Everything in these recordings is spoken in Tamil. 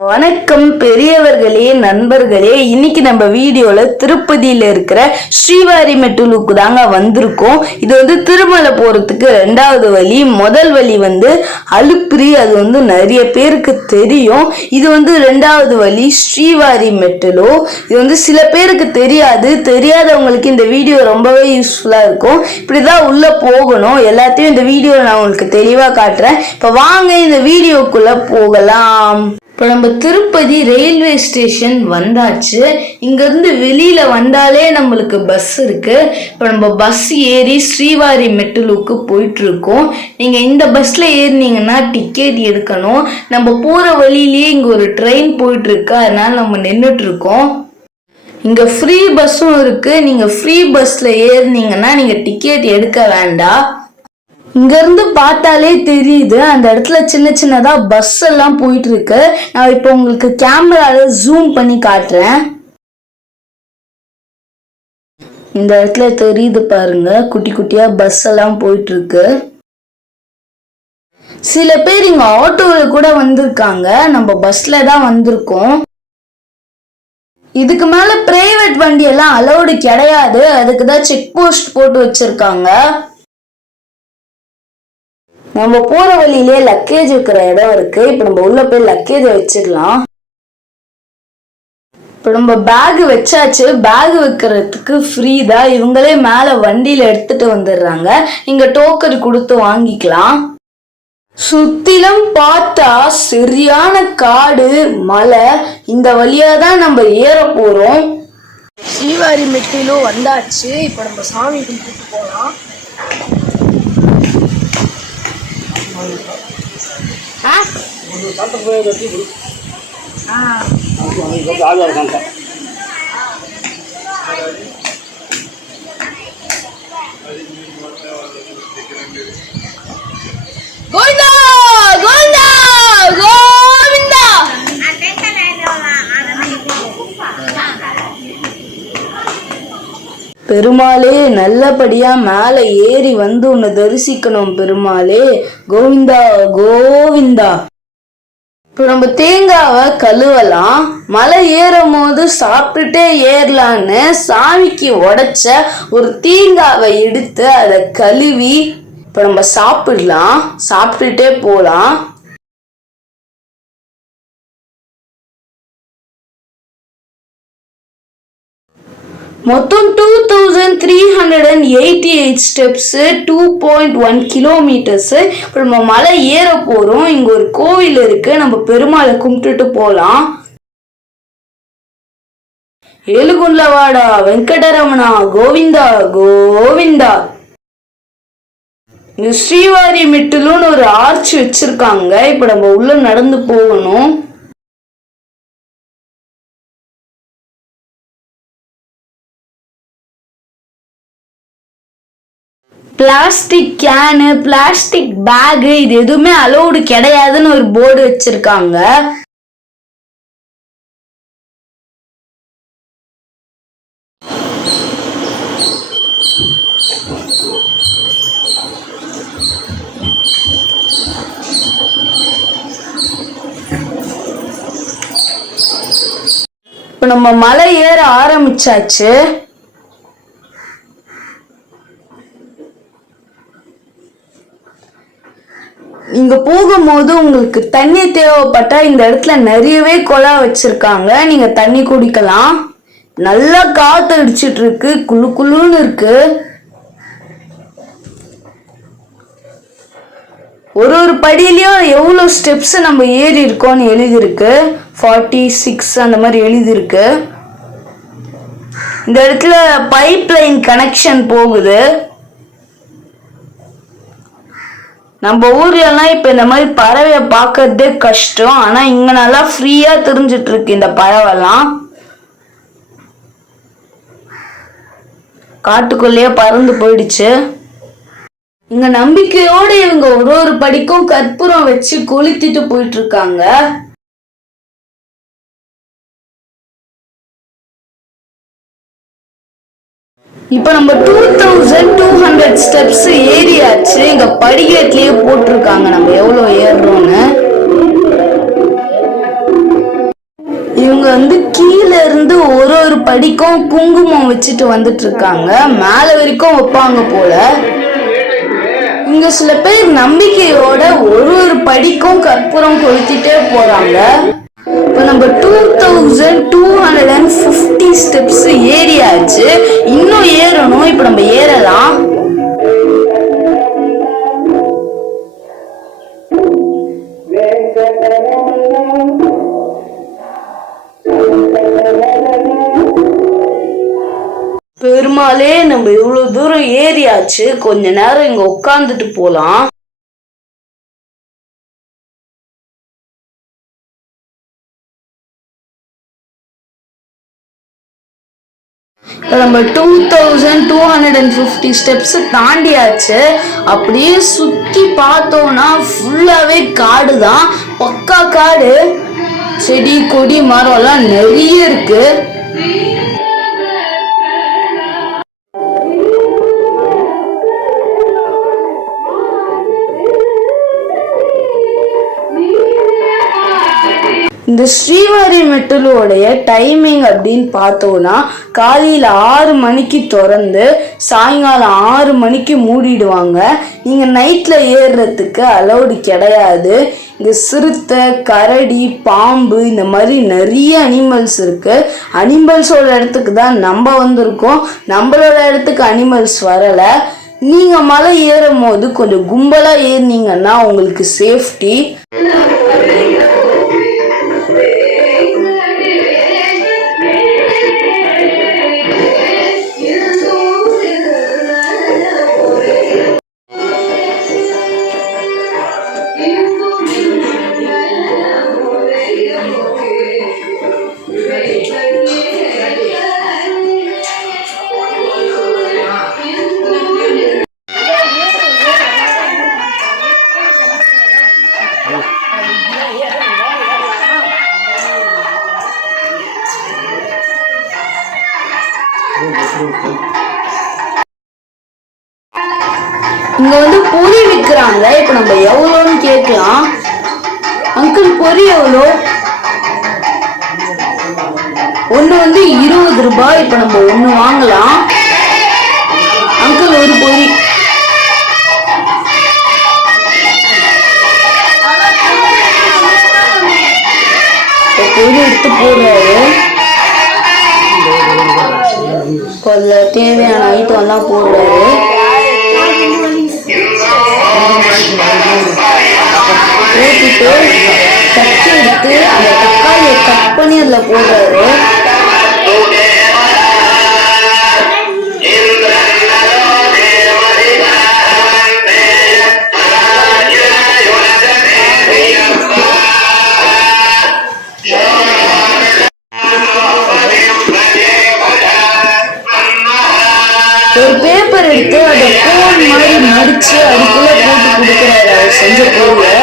வணக்கம் பெரியவர்களே, நண்பர்களே. இன்னைக்கு நம்ம வீடியோல திருப்பதியில இருக்கிற ஸ்ரீவாரிமெட்டுலுக்கு தாங்க வந்திருக்கோம். இது திருமலை போறதுக்கு ரெண்டாவது வழி. முதல் வழி அலுப்பிரி, அது நிறைய பேருக்கு தெரியும். இது ரெண்டாவது வழி ஸ்ரீவாரிமெட்டுலு. இது சில பேருக்கு தெரியாதவங்களுக்கு இந்த வீடியோ ரொம்பவே யூஸ்ஃபுல்லா இருக்கும். இப்படிதான் உள்ள போகணும். எல்லாத்தையும் இந்த வீடியோல நான் உங்களுக்கு தெளிவா காட்டுறேன். இப்ப வாங்க இந்த வீடியோக்குள்ள போகலாம். இப்போ நம்ம திருப்பதி ரயில்வே ஸ்டேஷன் வந்தாச்சு. இங்கேருந்து வெளியில் வந்தாலே நம்மளுக்கு பஸ் இருக்குது. இப்போ நம்ம பஸ் ஏறி ஸ்ரீவாரிமெட்டுலுக்கு போயிட்டுருக்கோம். நீங்கள் இந்த பஸ்ஸில் ஏறினீங்கன்னா டிக்கெட் எடுக்கணும். நம்ம போகிற வழியிலேயே இங்கே ஒரு ட்ரெயின் போயிட்டுருக்கு, அதனால் நம்ம நின்றுட்டுருக்கோம். இங்கே ஃப்ரீ பஸ்ஸும் இருக்குது. நீங்கள் ஃப்ரீ பஸ்ஸில் ஏறினீங்கன்னா நீங்கள் டிக்கெட் எடுக்க வேண்டாம். இங்க இருந்து பார்த்தாலே தெரியுது, அந்த இடத்துல சின்ன சின்னதா பஸ் எல்லாம் போயிட்டு இருக்கு. நான் இப்போ உங்களுக்கு கேமரால ஜூம் பண்ணி காட்டுறேன். இந்த இடத்துல தெரியுது பாருங்க, குட்டி குட்டியா பஸ் எல்லாம் போயிட்டு இருக்கு. சில பேர் இங்க ஆட்டோல கூட வந்திருக்காங்க. நம்ம பஸ்ல தான் வந்திருக்கோம். இதுக்கு மேல பிரைவேட் வண்டி எல்லாம் அலௌடு கிடையாது. அதுக்குதான் செக் போஸ்ட் போட்டு வச்சிருக்காங்க. நம்ம போற வழியிலே லக்கேஜ் வைக்கிற இடம் இருக்கு. இப்ப நம்ம உள்ள போய் லக்கேஜை வச்சிடலாம். இப்ப நம்ம பேக் வச்சாச்சு. பேக் வைக்கிறதுக்கு ஃப்ரீ தான். இவங்களே மேல வண்டியில எடுத்துட்டு வந்துடுறாங்க. நீங்க டோக்கன் கொடுத்து வாங்கிக்கலாம். சுத்திலும் பார்த்தா சரியான காடு, மலை. இந்த வழியா தான் நம்ம ஏற போறோம். ஸ்ரீவாரிமெட்டிலு வந்தாச்சு. இப்ப நம்ம சாமி கும்பிட்டு போலாம். பெருமாளே, நல்லபடியா மேல ஏறி உன்னை தரிசிக்கணும். பெருமாளே, கோவிந்தா கோவிந்தா. இப்போ நம்ம தேங்காவை கழுவலாம். மலை ஏறும் போது சாப்பிட்டுட்டே ஏறலான்னு சாமிக்கு உடைச்ச ஒரு தேங்காவை எடுத்து அதை கழுவி இப்போ நம்ம சாப்பிடலாம். சாப்பிட்டுட்டே போலாம். மொத்தம் 2388 ஸ்டெப்ஸ், 2.1 கிலோமீட்டர்ஸ். இப்போ நம்ம மலை ஏற போறோம். இங்க ஒரு கோவில் இருக்கு. நம்ம பெருமாளை கும்பிட்டுட்டு போலாம். ஏழுகுண்டவாடா வெங்கடரமணா கோவிந்தா கோவிந்தா. இங்க ஸ்ரீவாரிமெட்டுலுன்னு ஒரு ஆர்ச் வச்சிருக்காங்க. இப்ப நம்ம உள்ள நடந்து போகணும். பிளாஸ்டிக் கேனு, பிளாஸ்டிக் பேகு இது எதுவுமே அலௌடு கிடையாதுன்னு ஒரு போர்டு வச்சிருக்காங்க. இப்ப நம்ம மலை ஏற ஆரம்பிச்சாச்சு. இங்க போகும்போது உங்களுக்கு தண்ணி தேவைப்பட்டா இந்த இடத்துல நிறையவே குழா வச்சிருக்காங்க. நீங்க தண்ணி குடிக்கலாம். நல்லா காத்து அடிச்சிட்டு இருக்கு, குளு குளுன்னு இருக்கு. ஒரு படியிலயும் எவ்வளவு ஸ்டெப்ஸ் நம்ம ஏறி இருக்கோம்னு எழுதிருக்கு. 46 அந்த மாதிரி எழுதிருக்கு. இந்த இடத்துல பைப் லைன் கனெக்ஷன் போகுது. நம்ம ஊர்லலாம் இப்ப இந்த மாதிரி பறவையை பார்க்கறதே கஷ்டம். ஆனா இங்க நல்லா ஃப்ரீயா தெரிஞ்சிட்டு இருக்கு இந்த பறவைலாம். காட்டுக்குள்ளேயே பறந்து போயிடுச்சு. இங்க நம்பிக்கையோட இவங்க ஒரு படிக்கும் கற்பூரம் வச்சு கொளுத்திட்டு போயிட்டு இருக்காங்க. இப்ப நம்ம 2200 ஸ்டெப்ஸ் ஏறியாச்சு. இங்க படிக்கட்டிலேயே போட்டிருக்காங்க நம்ம எவ்வளவு ஏறுறோம்னு. வந்து கீழே இருந்து ஒரு படிக்கும் குங்குமம் வச்சுட்டு வந்துட்டு இருக்காங்க. மேல வரைக்கும் வைப்பாங்க போல. இங்க சில பேர் நம்பிக்கையோட ஒரு படிக்கும் கற்பூரம் கொளுத்திட்டே போறாங்க. இப்போ நம்ம 2250 ஸ்டெப்ஸ் ஏறியாச்சு. இன்னும் ஏறணும். இப்போ நம்ம ஏறலாம். பெருமாளே, நம்ம இவ்வளவு தூரம் ஏறியாச்சு. கொஞ்ச நேரம் இங்க உட்காந்துட்டு போலாம். நம்ம 2250 ஸ்டெப்ஸ் தாண்டியாச்சு. அப்படியே சுத்தி பார்த்தோம்னா ஃபுல்லாவே காடு தான். பக்கா காடு. செடி கொடி மரம் எல்லாம் நிறைய இருக்கு. இந்த ஸ்ரீவாரிமெட்டலோடைய டைமிங் அப்படின்னு பார்த்தோம்னா காலையில் 6 மணிக்கு திறந்து சாயங்காலம் 6 மணிக்கு மூடிடுவாங்க. நீங்கள் நைட்டில் ஏறுறதுக்கு அலௌடு கிடையாது. இங்கே சிறுத்தை, கரடி, பாம்பு இந்த மாதிரி நிறைய அனிமல்ஸ் இருக்குது. அனிமல்ஸோட இடத்துக்கு தான் நம்ம வந்திருக்கோம். நம்மளோட இடத்துக்கு அனிமல்ஸ் வரலை. நீங்கள் மலை ஏறும் போது கொஞ்சம் கும்பலாக ஏறினீங்கன்னா உங்களுக்கு சேஃப்டி. இங்க வந்து பொரி விற்கிறாங்க. இப்ப நம்ம எவ்வளோன்னு கேட்கலாம். அங்கிள், பொரி எவ்வளோ? ஒண்ணு வந்து 20 ரூபாய். இப்ப நம்ம ஒண்ணு வாங்கலாம். அங்கிள், ஒரு பொரி. பொரி எடுத்து போடுறாரு. இப்போ தேவையான ஐட்டம் எல்லாம் போடுறாரு. ஊற்றிட்டு கத்தி எடுத்து அந்த தக்காளியை கட் பண்ணி அதில் போடுறாரு. ஒரு பேப்பர் எடுத்து அதை கோன் மாதிரி மடிச்சு அதுக்குள்ள போட்டு கொடுக்குறாரு அவர் செஞ்ச பொருளை.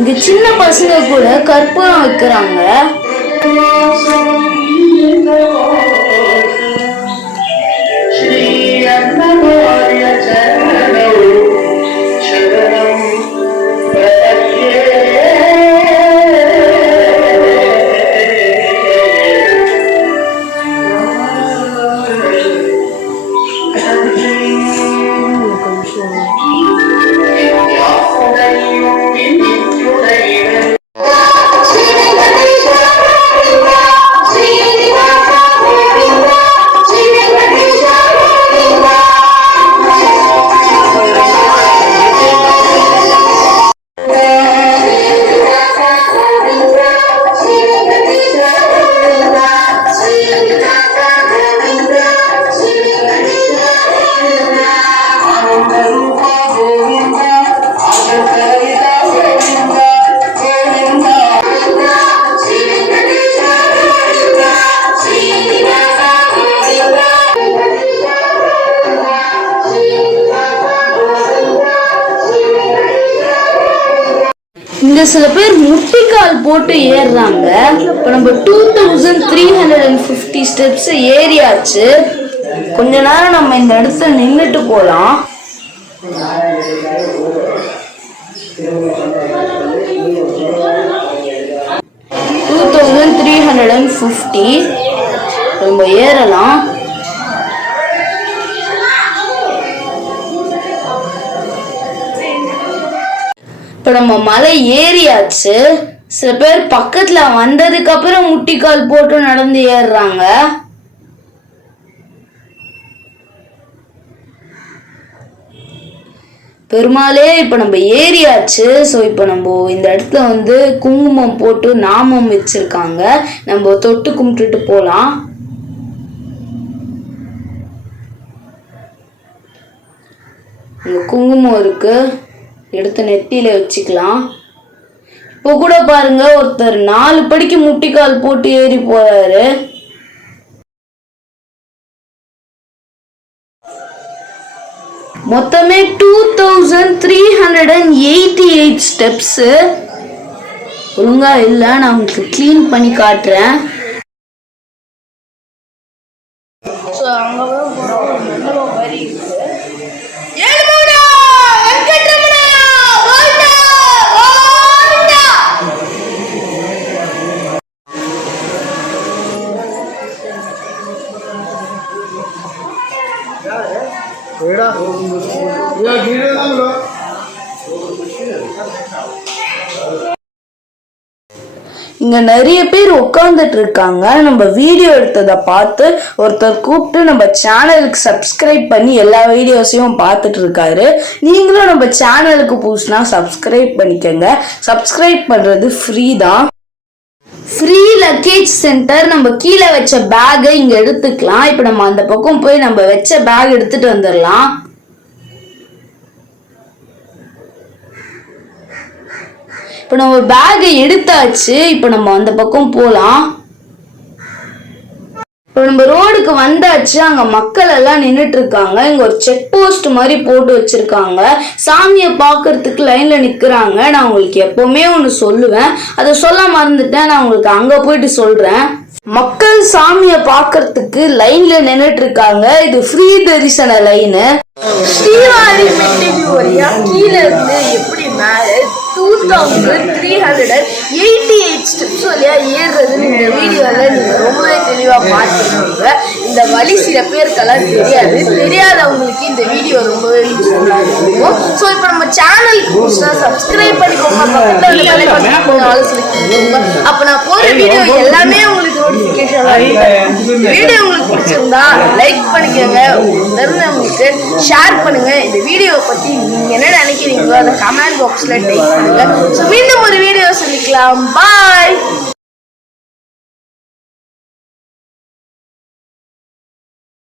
இங்க சின்ன பசங்க கூட கற்பூரம் வைக்கிறாங்க. இங்க சில பேர் முட்டிக்கால் போட்டு ஏறுறாங்க. இப்போ நம்ம 2350 ஸ்டெப்ஸ் ஏறியாச்சு. கொஞ்ச நேரம் நம்ம இந்த இடத்துல நின்றுட்டு போலாம். நம்ம ஏறலாம். இப்ப நம்ம மலை ஏறியாச்சு. சில பேர் பக்கத்துல வந்ததுக்கு அப்புறம் முட்டிக்கால் போட்டு நடந்து ஏறுறாங்க. பெருமாளே இப்ப நம்ம ஏறியாச்சு. ஸோ இப்ப நம்ம இந்த இடத்துல வந்து குங்குமம் போட்டு நாமம் வச்சிருக்காங்க. நம்ம தொட்டு கும்பிட்டுட்டு போலாம். இங்க குங்குமம் இருக்கு, எடுத்து நெத்தியில வச்சுக்கலாம். இப்போ கூட பாருங்க, ஒருத்தர் 4 படிக்கு முட்டிக்கால் போட்டு ஏறி போறாரு. மொத்தமே 2388 ஸ்டெப்ஸ். ஒழுங்கா இல்ல, நான் உங்களுக்கு கிளீன் பண்ணி காட்டுறேன். இங்க நிறைய பேர் உட்கார்ந்துட்டு இருக்காங்க. நம்ம வீடியோ எடுத்ததை பார்த்து ஒருத்தர் கூப்பிட்டு நம்ம சேனலுக்கு சப்ஸ்கிரைப் பண்ணி எல்லா வீடியோஸையும் பார்த்துட்டு இருக்காரு. நீங்களும் நம்ம சேனலுக்கு புதுசுனா சப்ஸ்கிரைப் பண்ணிக்கோங்க. சப்ஸ்கிரைப் பண்றது ஃப்ரீ தான். Free luggage centre. நம்ம கீழே வச்ச பேக்கை இங்க எடுத்துக்கலாம். இப்ப நம்ம அந்த பக்கம் போய் நம்ம வச்ச பேக் எடுத்துட்டு வந்துடலாம். இப்ப நம்ம பேக்கை எடுத்தாச்சு. இப்ப நம்ம அந்த பக்கம் போலாம். இப்ப நம்ம ரோடுக்கு வந்தாச்சு. அங்க மக்கள் எல்லாம் நின்றுட்டு இருக்காங்க. இங்க ஒரு செக் போஸ்ட் மாதிரி போட்டு வச்சிருக்காங்க. சாமியை பாக்குறதுக்கு லைன்ல நிக்கிறாங்க. நான் உங்களுக்கு எப்பவுமே ஒண்ணு சொல்லுவேன், அதை சொல்ல மறந்துட்டேன். நான் உங்களுக்கு அங்க போயிட்டு சொல்றேன். மக்கள் சாமியை பாக்குறதுக்கு லைன்ல நின்றுட்டு இருக்காங்க. இது ஃப்ரீ தரிசன லைனு. ஸ்ரீவாரிமெட்டு வழியா கீழே இருந்து எப்படி மேல 2388 ஸ்டெப்ஸ் வழியா ஏறுறதுன்னு இந்த வீடியோல நீங்க ரொம்பவே தெளிவா பார்த்துருக்கீங்க. இந்த வழி சில பேருக்கெல்லாம் தெரியாது. தெரியாதவங்களுக்கு இந்த வீடியோ ரொம்பவே யூஸ்ஃபுல்லா இருக்கும். ஸோ இப்போ நம்ம சேனலுக்கு புதுசா சப்ஸ்கிரைப் பண்ணிக்கோங்க. அப்ப நான் போற வீடியோ எல்லாமே உங்களுக்கு நோட்டிபிகேஷன் வீடியோ உங்களுக்கு பிடிச்சிருந்தா லைக் பண்ணிக்கோங்க. தெரிஞ்சவங்களுக்கு ஷேர் பண்ணுங்க. இந்த வீடியோவை பத்தி நீங்க என்ன நினைக்கிறீங்களோ அதை கமெண்ட் பாக்ஸ்ல டைப் பண்ணுங்க. மீண்டும் ஒரு வீடியோ சந்திக்கலாம். பாய்.